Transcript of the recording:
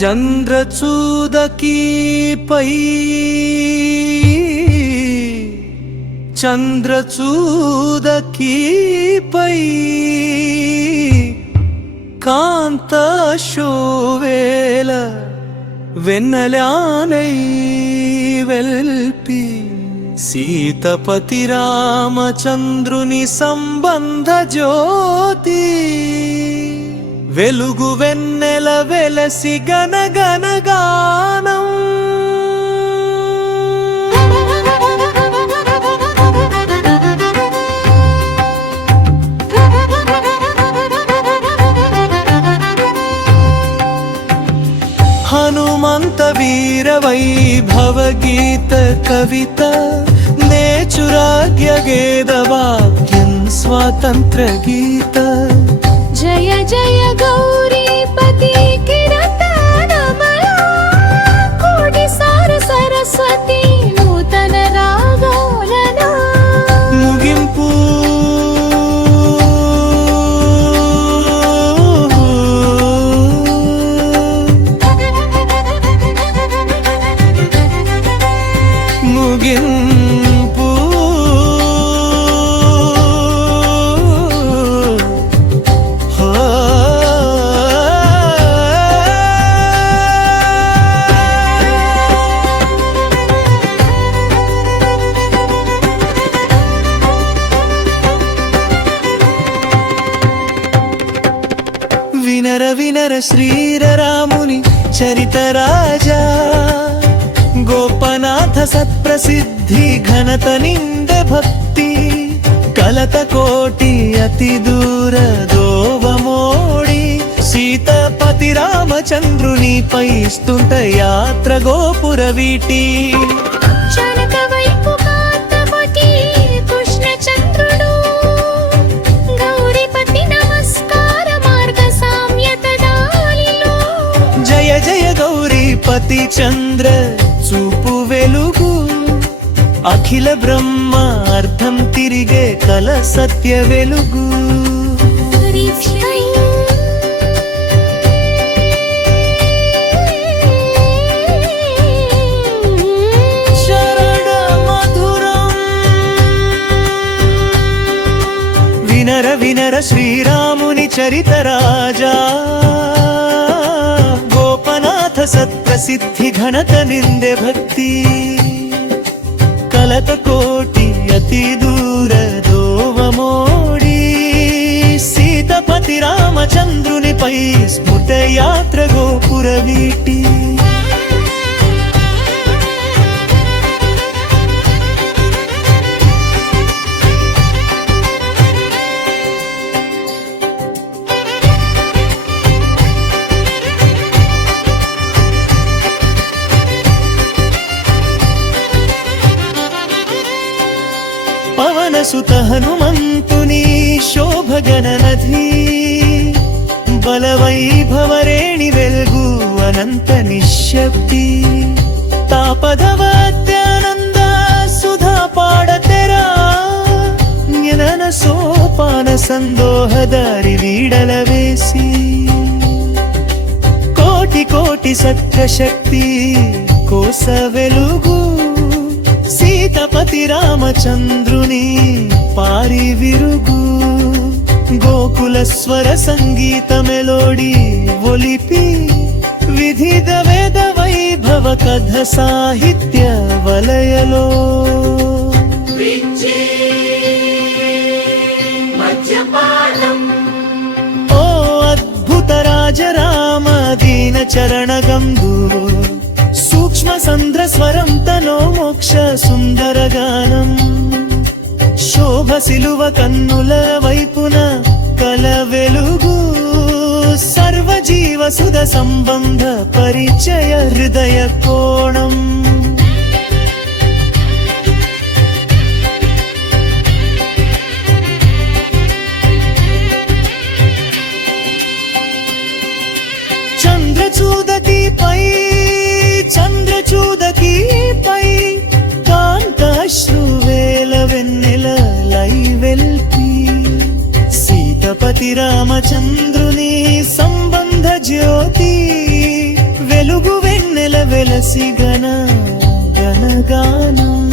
చంద్రచూదకీపై చంద్రచూదకీపై కాంతశోవేల వెన్నెలానై వెల్పి సీతపతి రామచంద్రుని సంబంధ జ్యోతి వెలుగు వెన్నెల వెలసి గనగనగానం హనుమంత వీర వైభవ గీత కవిత నేచురాగ్య గేదవాక్యం స్వాతంత్ర గీత జయ జయ గౌరీపతి కిరతనమలా కోటి సార సరస్వతి నూతన రాగాలన ముగింపు ముగింపు వినర వినర శ్రీరాముని చరిత రాజా గోపనాథ సత్ప్రసిద్ధి ఘనత నింద భక్తి కలత కోటి అతి దూర దోవమోడి సీతపతి రామచంద్రునిపై స్తుంట యాత్ర గోపుర వీటి జనక వైపు కాంతపతి కృష్ణచంద్రుడు గౌరీపతి నమస్కార మార్గ సామ్యత దాలిలో జయ జయ గౌరీపతి చంద్ర చూపు వెలుగు అఖిల బ్రహ్మ అర్థం తిరిగే కల సత్య వెలుగు శరణ మధురం వినర వినర శ్రీరాముని చరిత రాజా సత్ప్రసిద్ధి ఘనత నిందే భక్తి కలత కోటి అతి దూర దోవమోడి సీతపతి రామచంద్రునిపై స్మృత యాత్ర గోపుర వీటి సుత హనుమంతుని శోభగణనధి బలవైభవరేణి వెల్గు అనంత నిశ్శబ్ది తాపధవత్యానంద సుధా పాడతెరా జ్ఞాన సోపాన సందోహదారి వీడల వేసి కోటి కోటి సత్యశక్తి కోస వెలుగు సీతపతి రామచంద్రుని పారి విరుగు గోకుల స్వర సంగీత మెలోడి ఒలిపి విధిద వేద వైభవ కథ సాహిత్య వలయలో ఓ అద్భుత రాజరామ దీన చరణగంగు సూక్ష్మ సంద్ర స్వరం తనో మోక్ష సుందర గానం శోభ సిలువ కన్నుల వైపున కల వెలుగు సర్వజీవ సుధ సంబంధ పరిచయ హృదయ కోణం చంద్రచూదకీపై చంద్రచూదకీపై కాంతాశ్రువేల వెన్నెల లై వెల్పి సీతపతి రామచంద్రుని సంబంధ జ్యోతి వెలుగు వెన్నెల వెలసి గణగానం